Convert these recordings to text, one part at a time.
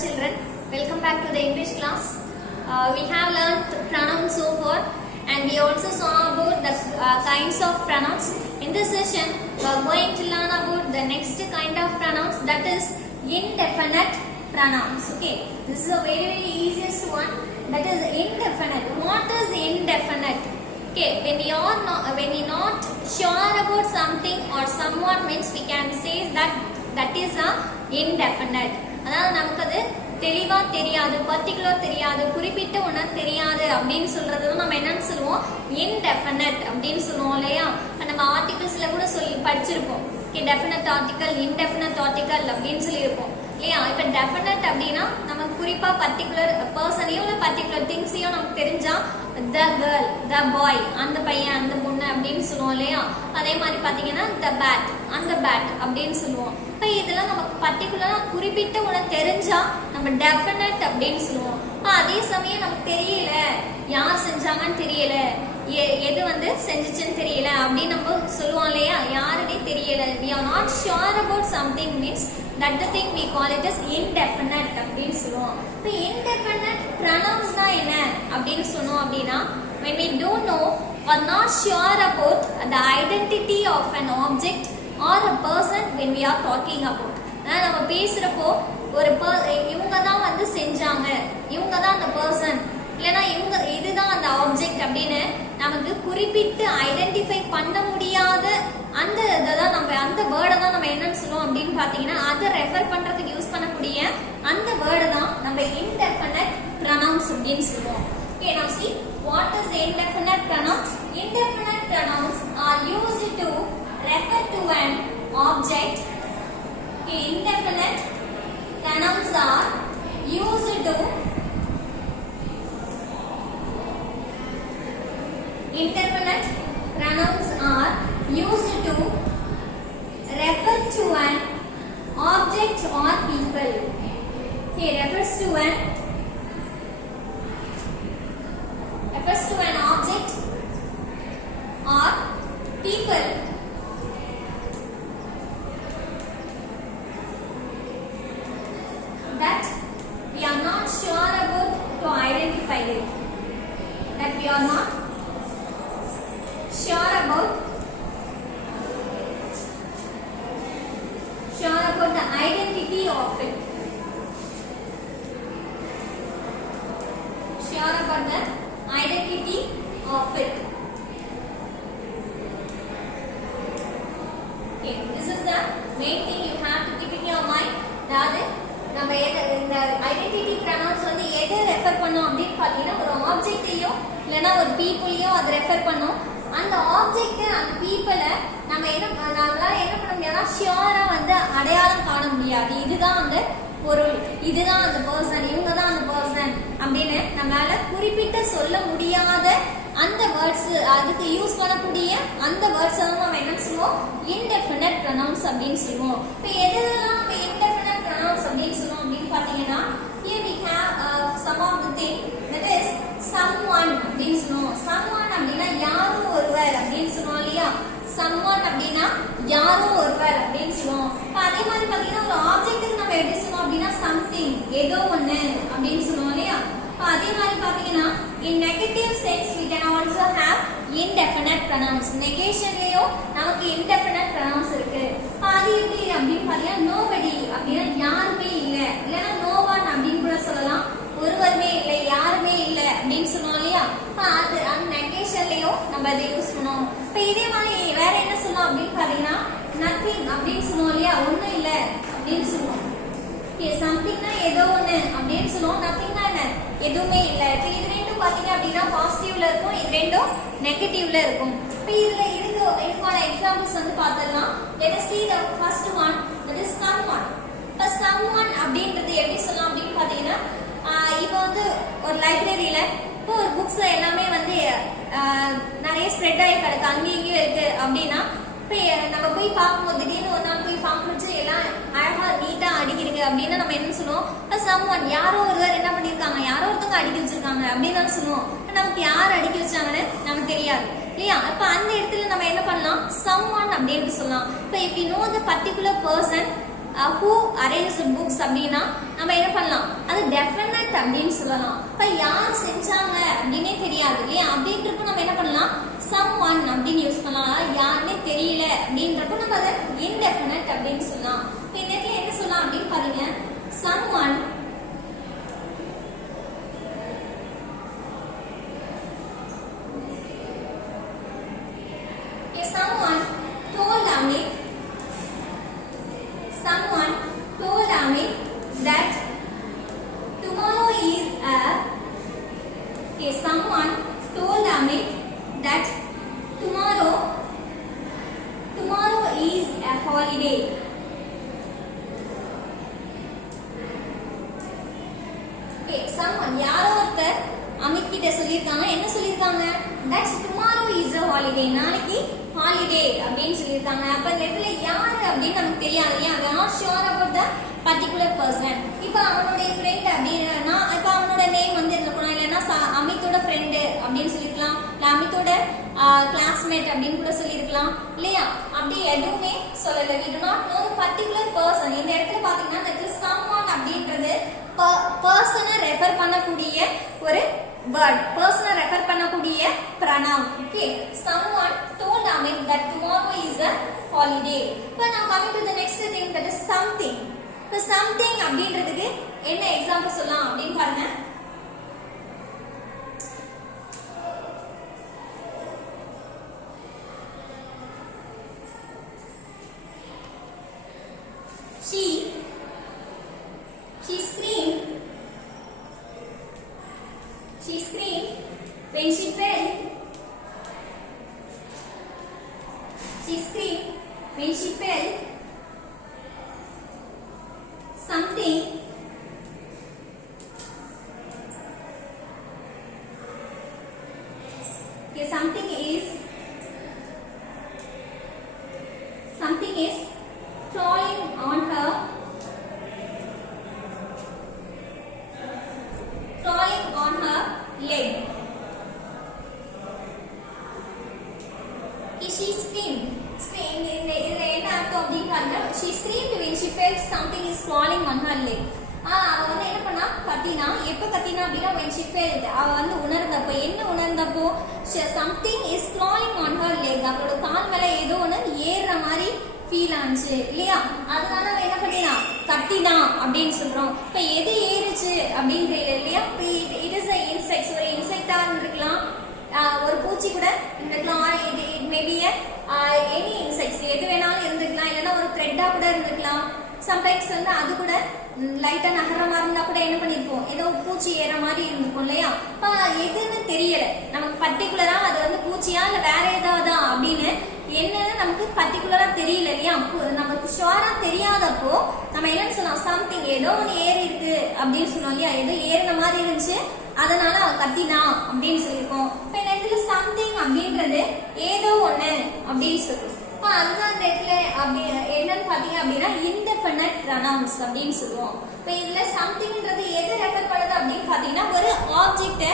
children, welcome back to the English class. We have learned pronouns so far and we also saw about the kinds of pronouns. In this session we are going to learn about the next kind of pronouns, that is indefinite pronouns. Okay, this is a very easiest one, that is indefinite. What is indefinite? Okay, when we not sure about something or someone means we can say that is a indefinite. அதாவது நமக்கு அது தெளிவா தெரியாது, particular தெரியாது, குறிப்பிட்ட ஒண்ணு தெரியாது அப்படினு சொல்றது நம்ம என்னன்னு சொல்லுவோம், indefinite அப்படினு சொல்லுவோம் இல்லையா? நம்ம ஆர்டிகல்ஸ்ல கூட சொல்லி படிச்சிருப்போம். Okay, definite article, indefinite article அப்படினு சொல்லி இருப்போம் இல்லையா? இப்ப definite அப்படினா நமக்கு குறிப்பா பர்టిక్యులர் பர்சனையோ இல்ல பர்టిక్యులர் திங்ஸையோ நமக்கு தெரிஞ்சா the girl, the boy, அந்த பையன் அந்த பொண்ணு அப்படினு சொல்லுவோம் இல்லையா? அதே மாதிரி பாத்தீங்கன்னா the bat, அந்த bat அப்படினு சொல்லுவோம். இப்ப இதெல்லாம் நமக்கு பர்టిక్యులரா குறிப்பிட்ட ஒண்ணு தெரிஞ்சா நம்ம definite அப்படினு சொல்லுவோம். அதே சமயம் நமக்கு தெரியல, யார் செஞ்சாங்கன்னு தெரியல, எது செஞ்சுச்சுன்னு தெரியல அப்படி நம்ம சொல்லுவோம் இல்லையா? யாருனே தெரியல, we are not sure about something means that the thing we call it as indefinite அப்படினு சொல்லுவோம். இப்போ indefinite pronouns தான் என்ன அப்படினு சொன்னோம் அப்படினா, when we don't know or not sure about the identity of an object or a person when we are talking about. நம்ம பேசுறப்போ ஒரு இவங்க தான் செஞ்சாங்க, இவங்க தான் அந்த பர்சன், இல்லனா இவங்க இதுதான் அந்த ஆப்ஜெக்ட் அப்படினு நமக்கு குறிப்பிட்டு ஐடென்டிஃபை பண்ண முடியாத அந்த இததான் நம்ம அந்த வேர்டை தான் நம்ம என்னன்னு சொல்லுவோம் அப்படின்னு பாத்தீங்கன்னா, அதை ரெஃபர் பண்றதுக்கு யூஸ் பண்ணக்கூடிய அந்த வேர்டை தான் நம்ம indefinite pronouns அப்படின்னு சொல்லுவோம். Okay, now see what is indefinite pronouns. Indefinite pronouns are used to refer to an object. Okay, indefinite pronouns are used to indefinite pronouns are used to refer to an object or people. Okay, refers to an object or people that we are not sure about to identify it. That we are not sure about the identity of it. Sure about the identity of it. Okay, this is the main thing you have to keep in your mind. அதாவது நம்ம இந்த identity pronounce எதை refer பண்ணோம் அப்படின்னு பார்த்தீங்கன்னா, ஒரு ஆப்ஜெக்டையோ இல்லைன்னா ஒரு பீப்புளையோ அதை ரெஃபர் பண்ணோம். அந்த ஆப்ஜெக்ட் அந்த பீப்புளை நம்மளால என்ன பண்ண முடியாதுன்னா ஷியோரா அடையாளம் காண முடியாது. இதுதான் அந்த பொருள், இதுதான் அந்த பர்சன், இவங்க தான் அந்த பர்சன் அப்படின்னு நம்மளால குறிப்பிட்ட சொல்ல முடியாத அந்த வேர்ட்ஸ், அதுக்கு யூஸ் பண்ணக்கூடிய அந்த வேர்ட்ஸ் நம்ம என்ன சொல்லுவோம், indefinite pronouns அப்படின்னு சொல்லுவோம். இப்போ எதெல்லாம் நம்ம indefinite pronouns அப்படின்னு சொல்லுவோம் அப்படின்னு பார்த்தீங்கன்னா, here we have some of the thing, that is someone அப்படின்னு சொல்லுவோம். someone அப்படின்னா யாரோ ஒருவர் அப்படின்னு சொல்லுவோம் இல்லையா? someone அப்படின்னா யாரோ ஒருவர் அப்படின்னு சொல்லுவோம். அதே மாதிரி பாத்தீங்கன்னா ஒரு ஆப்ஜெக்ட்டுக்கு நம்ம எப்படி சொல்லுவோம் அப்படின்னா something, ஏதோ ஒண்ணு அப்படின்னு சொல்லுவோம் இல்லையா? அதே மாதிரி பாத்தீங்கன்னா in negative sense we can also have indefinite pronouns. நெகேஷன்லயோ நமக்கு indefinite pronouns இருக்கு. அது எப்படி அப்படின்னு பாத்தீங்கன்னா nobody அப்படின்னா யாருமே இல்ல, இல்லனா no one அப்படின்னு கூட சொல்லலாம். ஒருவருமே இல்லை, யாருமே இல்லை அப்படின்னு சொல்லுவோம் இல்லையா? அது அந்த நெகேஷன்லயோ நம்ம அதை யூஸ் பண்ணுவோம். இப்ப இதே மாதிரி வேற என்ன சொல்லுவோம் அப்படின்னு பாத்தீங்கன்னா nothing அப்படின்னு சொல்லுவோம் இல்லையா? ஒண்ணும் இல்லை அப்படின்னு சொல்லுவோம். சம்திங்னா ஏதோ ஒண்ணு அப்படின்னு சொல்லுவோம். நத்திங்னா என்ன, எதுவுமே இல்லை. இப்ப இது ரெண்டும் பாத்தீங்க அப்படின்னா பாசிட்டிவ்ல இருக்கும், இது ரெண்டும் நெகட்டிவ்ல இருக்கும். இப்ப இதுக்கான examples பார்த்தரலாம். let us see the first one, that is someone. இப்ப someone அப்படின்றது எப்படி சொல்லலாம் அப்படின்னு பாத்தீங்கன்னா, இப்போ ஒரு லைப்ரரியில இப்போ ஒரு புக்ஸ் எல்லாமே நிறைய ஸ்ப்ரெட் ஆகி கிடக்கு, அங்கேயும் இங்கேயும் இருக்கு அப்படின்னா, இப்போ நம்ம போய் பார்க்கும்போது திடீர்னு ஒரு நாள் போய் பார்க்கணும் எல்லாம் அழகா நீட்டா அடிக்கிறீங்க அப்படின்னா நம்ம என்ன சொல்லுவோம், someone, யாரோ ஒருவர் என்ன பண்ணிருக்காங்க, யாரோ ஒருத்தவங்க அடிக்க வச்சிருக்காங்க அப்படின்னு சொல்லுவோம். நமக்கு யார் அடிக்க வச்சாங்கன்னு நமக்கு தெரியாது இல்லையா? அப்ப அந்த இடத்துல நம்ம என்ன பண்ணலாம், someone அப்படின்னு சொல்லலாம். இப்போ if you know the particular person who arranges books அப்படின்னா நம்ம என்ன பண்ணலாம், டெஃபினட் அப்படின்னு சொல்லலாம். இப்ப யார் செஞ்சாங்க அப்படின்னே தெரியாது இல்லையா, அப்படின்றப்ப நம்ம என்ன பண்ணலாம், someone அப்படின்னு யூஸ் பண்ணலாம். யாருன்னே தெரியல அப்படின்றப்ப நம்ம அதை இன்டெஃபினட் அப்படின்னு சொல்லலாம். இப்ப இந்த இடத்துல என்ன சொல்லலாம் அப்படின்னு பாருங்க, someone told Amit that tomorrow is a someone told Amit that tomorrow is a holiday. Someone யாரோ ஒருத்தர் அமித் கிட்ட சொல்லிருக்காங்க. என்ன சொல்லிருக்காங்க, that tomorrow is a holiday, நாளைக்கு ஹாலிடே அப்படின்னு சொல்லியிருக்காங்க. அப்ப இந்த இடத்துல யாரு அப்படின்னு நமக்கு தெரியாது இல்லையா, we are not sure about the particular person. இப்ப அவனுடைய ஃப்ரெண்ட் அப்படின்னா இப்ப அவனோட நேம் வந்து இருக்கணும், இல்லைன்னா அமித்தோட ஃப்ரெண்டு அப்படின்னு சொல்லிருக்கலாம், இல்ல அமித்தோட கிளாஸ்மேட் அப்படின்னு கூட சொல்லியிருக்கலாம் இல்லையா. அப்படி எதுவுமே சொல்லல, we do not know the particular person. இந்த இடத்துல பாத்தீங்கன்னா இந்த இடத்துல someone அப்படின்றது பர்சனை ரெஃபர் பண்ணக்கூடிய ஒரு word, person ரெஃபர் பண்ணக்கூடிய pronoun. Okay, someone told Amit that tomorrow is a holiday. But now coming to the next thing, that is something. So something அப்படின்றதுக்கு என்ன எக்ஸாம்பிள் சொல்லலாம் அப்படின்னு பாருங்க. She screamed when she fell. She screamed when she fell. Something is crawling on her leg. She screamed. She screamed when she felt something is crawling on her leg. அவ வந்து என்ன பண்ணா, கத்தினா. எப்ப கத்தினா அப்படின்னா when she felt, அவ வந்து உணர்ந்தப்போ, என்ன உணர்ந்தப்போ, something is crawling on her leg, அவளோட கால் மேல ஏதோ ஒன்று ஏறுற மாதிரி ஃபீல் ஆச்சு இல்லையா. அதனால அவ என்ன பண்ணினா, கத்தினா அப்படின்னு சொல்றோம். இப்ப எது ஏறுச்சு அப்படின்னு தெரியல இல்லையா. இட் இஸ் a insect, ஒரு இன்செக்டா இருக்கலாம், ஒரு பூச்சி கூட இருந்திருக்கலாம், இட் மேபி எனி இன்செக்ட்ஸ் எது வேணாலும் இருந்திருக்கலாம், இல்லைன்னா ஒரு த்ரெட்டா கூட இருந்திருக்கலாம். சம்டைம்ஸ் வந்து அது கூட லைட்டா நகர மாதிரி இருந்தா கூட என்ன பண்ணிருப்போம், ஏதோ பூச்சி ஏற மாதிரி இருந்திருக்கும் இல்லையா. எதுன்னு தெரியல நமக்கு பர்டிகுலரா, அது வந்து பூச்சியா இல்ல வேற ஏதாவதா அப்படின்னு என்னன்னு நமக்கு பர்டிகுலரா தெரியல இல்லையா. நமக்கு ஷுவரா தெரியாதப்போ நம்ம என்னன்னு சொல்லலாம், சம்திங் ஏதோ ஒன்று ஏறி இருக்கு அப்படின்னு சொன்னோம் இல்லையா. ஏதோ ஏறின மாதிரி இருந்துச்சு, அதனால அவ கத்தினா அப்படின்னு சொல்லியிருக்கோம். இப்ப இந்த இடத்துல சம்திங் அப்படின்றது ஏதோ ஒண்ணு அப்படின்னு சொல்லுவோம். அதுதான் இந்த இடத்துல அப்படி என்னன்னு பாத்தீங்க அப்படின்னா இன்டெஃபினட் ப்ரொனவுன்ஸ் அப்படின்னு சொல்லுவோம். இப்ப இதுல சம்திங்ன்றது எது ரெஃபர் பண்ணுது அப்படின்னு பாத்தீங்கன்னா ஒரு ஆப்ஜெக்ட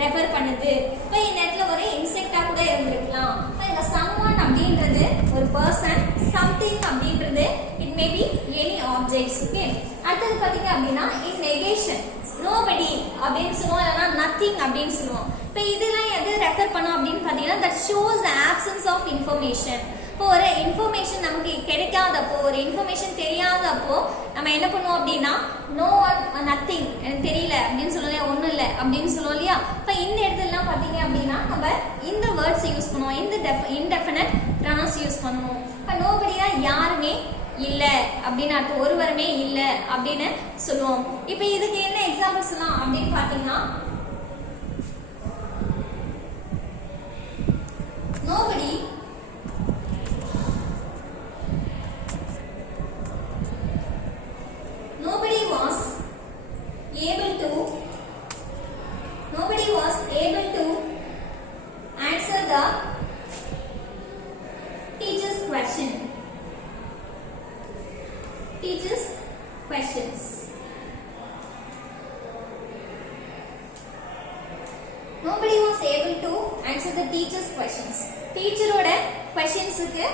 ரெஃபர் பண்ணுது. இப்ப இந்த இடத்துல ஒரு இன்செக்டா கூட இருந்திருக்கலாம். இந்த someone அப்படின்றது ஒரு பர்சன், சம்திங் அப்படின்றது it may be any objects. Okay, அடுத்தது பாத்தீங்க அப்படின்னா இன் நெகேஷன் nobody அப்படின்னு சொல்லுவோம், இல்லைன்னா nothing அப்படின்னு சொல்லுவோம். இப்ப இதெல்லாம் எது ரெஃபர் பண்ணும் அப்படின்னு பாத்தீங்கன்னா that shows the absence of information. இப்போ ஒரு இன்ஃபர்மேஷன் நமக்கு கிடைக்காதப்போ, ஒரு இன்ஃபர்மேஷன் தெரியாதப்போ நம்ம என்ன பண்ணுவோம் அப்படின்னா நோ ஒன், நத்திங், எனக்கு தெரியல அப்படின்னு சொல்லலையா, ஒன்றும் இல்லை அப்படின்னு சொல்லுவோம் இல்லையா. இப்போ இந்த இடத்துலலாம் பார்த்தீங்க அப்படின்னா நம்ம இந்த வேர்ட்ஸ் யூஸ் பண்ணுவோம், இந்த இன்டெஃபினட் ப்ரொனவுன்ஸ் யூஸ் பண்ணுவோம். இப்போ நோபடியா யாருமே இல்லை அப்படின்னு அர்த்தம், ஒருவருமே இல்லை அப்படின்னு சொல்லுவோம். இப்போ இதுக்கு என்ன எக்ஸாம்பிள் சொல்லலாம் அப்படின்னு பார்த்தீங்கன்னா nobody was able to answer the teacher's questions. Nobody was able to answer the teacher's questions. டீச்சரோட क्वेश्चंसக்கு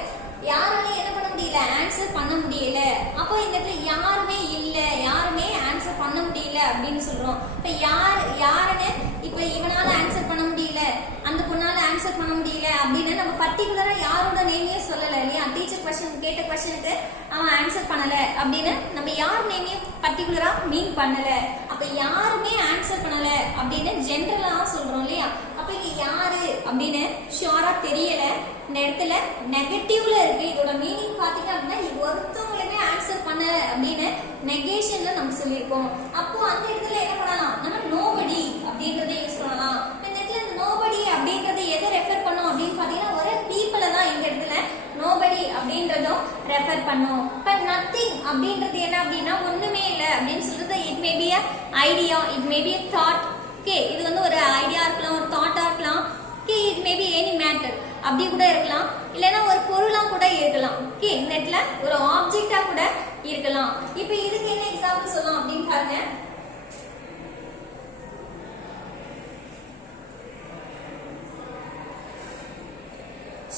யாருமே என்ன பண்ண முடியல, ஆன்சர் பண்ண முடியல. அப்போ இந்த இடத்துல யாருமே இல்ல, யாருமே ஆன்சர் பண்ண முடியல முடியல அப்படின்னு சொல்றோம். இப்ப யாருன்னு இப்ப இவனால ஆன்சர் பண்ண முடியல, அந்த பொண்ணால ஆன்சர் பண்ண முடியல அப்படின்னு நம்ம பர்டிகுலரா யாரோட நேமையும் சொல்லல இல்லையா. டீச்சர் கொஸ்டின் கேட்ட கொஸ்டினுக்கு அவன் ஆன்சர் பண்ணல அப்படின்னு நம்ம யார் நேமையும் பர்டிகுலரா மீன் பண்ணல. அப்ப யாருமே ஆன்சர் பண்ணல அப்படின்னு ஜெனரலா சொல்றோம் இல்லையா. அப்ப இங்க யாரு அப்படின்னு ஷியோரா தெரியல. இந்த இடத்துல நெகட்டிவ்ல இருக்கு. இதோட மீனிங் பாத்தீங்க அப்படின்னா ஒருத்தவங்களுமே ஆன்சர் பண்ணல அப்படின்னு நெகேஷன்ல நம்ம சொல்லியிருக்கோம். அப்போ அந்த இடத்துல என்ன பண்ணலாம், நம்ம நோபடி அப்படின்றத யூஸ் பண்ணலாம். இந்த இடத்துல நோபடி அப்படின்றத எதை ரெஃபர் பண்ணும் அப்படின்னு பாத்தீங்கன்னா ஒரு பீப்புளை தான் இந்த இடத்துல நோபடி அப்படின்றதும் ரெஃபர் பண்ணும். பட் நத்திங் அப்படின்றது என்ன அப்படின்னா ஒண்ணுமே இல்லை அப்படின்னு சொல்றது. It may be a idea, it may be a thought. Okay, இது வந்து ஒரு ஐடியா இருக்கலாம், ஒரு தாட்டா இருக்கலாம். Okay, it may be any matter அப்படி கூட இருக்கலாம், இல்லைன்னா ஒரு பொருளா கூட இருக்கலாம். ஓகே, இந்த இடத்துல ஒரு ஆப்ஜெக்டா கூட இருக்கலாம். இப்போ இதுக்கு என்ன எக்ஸாம்பிள் சொல்லலாம் அப்படின்னு பாருங்க.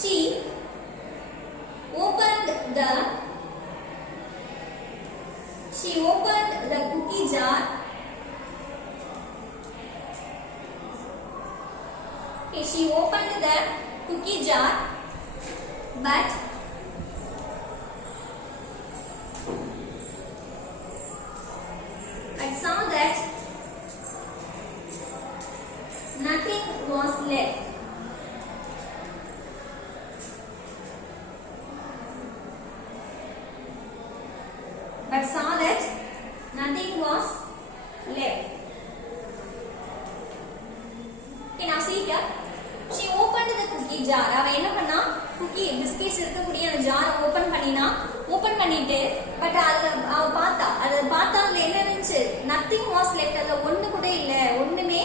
She opened the cookie jar. Okay, she opened the cookie jar, but I saw that nothing was left. But saw that nothing was left. Okay, now see here. She opened the cookie jar. அவ என்ன பண்ணா, cookie biscuits இருக்கக்கூடிய அந்த ஜாரை open பண்ணிட்டு but அவ பார்த்தா அதுல என்ன இருந்துச்சு, நத்திங் வாஸ் லெஃப்ட். அதுல ஒண்ணு கூட இல்ல, ஒண்ணுமே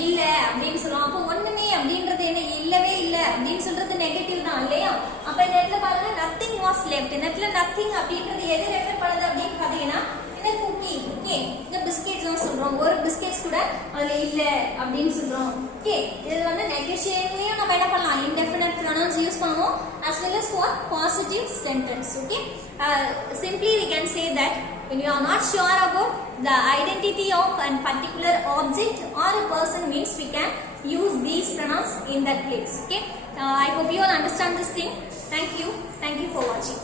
இல்ல அப்படின்னு சொல்லுவோம். அப்போ ஒண்ணுமே அப்படின்றது என்ன, இல்லவே இல்ல அப்படின்னு சொல்றது நெகட்டிவ் தான் இல்லையா. அப்ப இந்த இடத்துல பாருங்க நத்திங் வாஸ் லெஃப்ட். இந்த இடத்துல நத்திங் அப்படின்றது எது ரெஃபர் பண்ணுது அப்படின்னு பாத்தீங்கன்னா இந்த குக்கி. ஓகே, இந்த பிஸ்கெட்ஸ் தான் சொல்றோம். ஒரு பிஸ்கெட்ஸ் கூட அதுல இல்ல அப்படின்னு சொல்றோம். ஓகே, இது வந்து நெகேஷன்லயும் நம்ம என்ன பண்ணலாம், indefinite pronouns யூஸ் பண்ணுவோம் as well as for positive sentence. Okay, simply we can say that when you are not sure about the identity of a particular object or a person means we can use these pronouns in that place. Okay, I hope you all understand this thing. Thank you for watching.